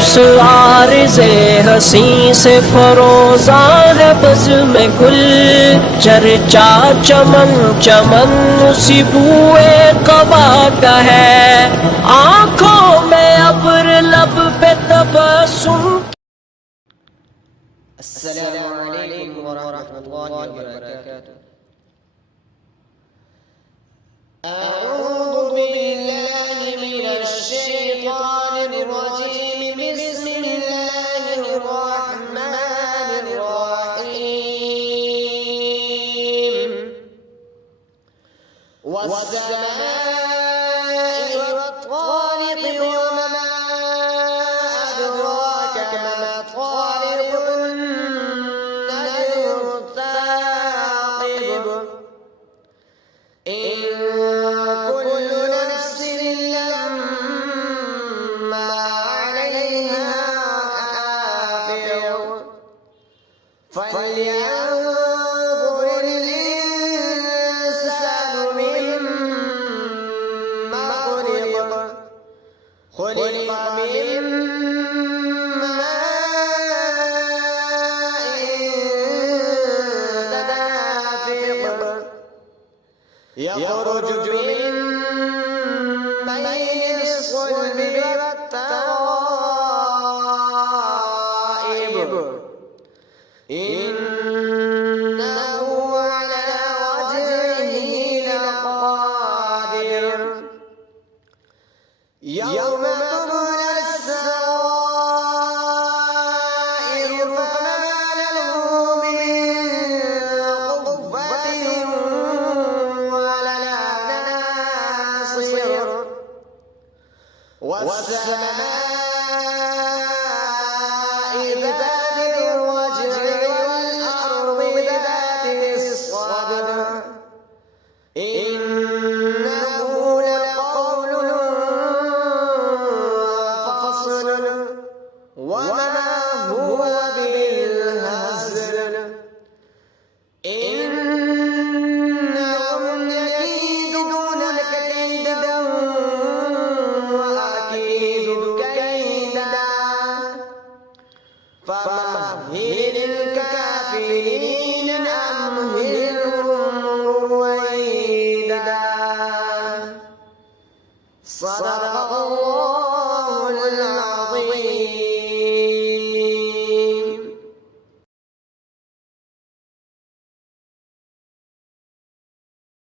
उस आरिज़े हसी से फरोज़ा है बज़्म गुल, चर्चा चमन चमन उसी बूए क़बा का है। आँखों में अब्र लब पे तबस्सुम। अस्सलामु अलैकुम व रहमतुल्लाहि व बरकातुहू। अऊज़ु बिल्लाहि मिनश शैतानिर रजीम। बिस्मिल्लाहिर रहमानिर रहीम। वस्समाइ वत्तारिक़ वमा अदराक मा त्तारिक़ الثاقب إن كل نفس لما عليها حافظ فلينظر الإنسان مما خلق من يخرج من بين الصلب والترائب إنه على وجهه لقادر يوم تبلى السرائر فما له من قوة والسماء ذات الرجع والأرض ذات الصدع إنه لقول فصل وما هو بالهزل إنهم يكيدون كيدا فمهل الكافرين أمهلهم رويدا. صدق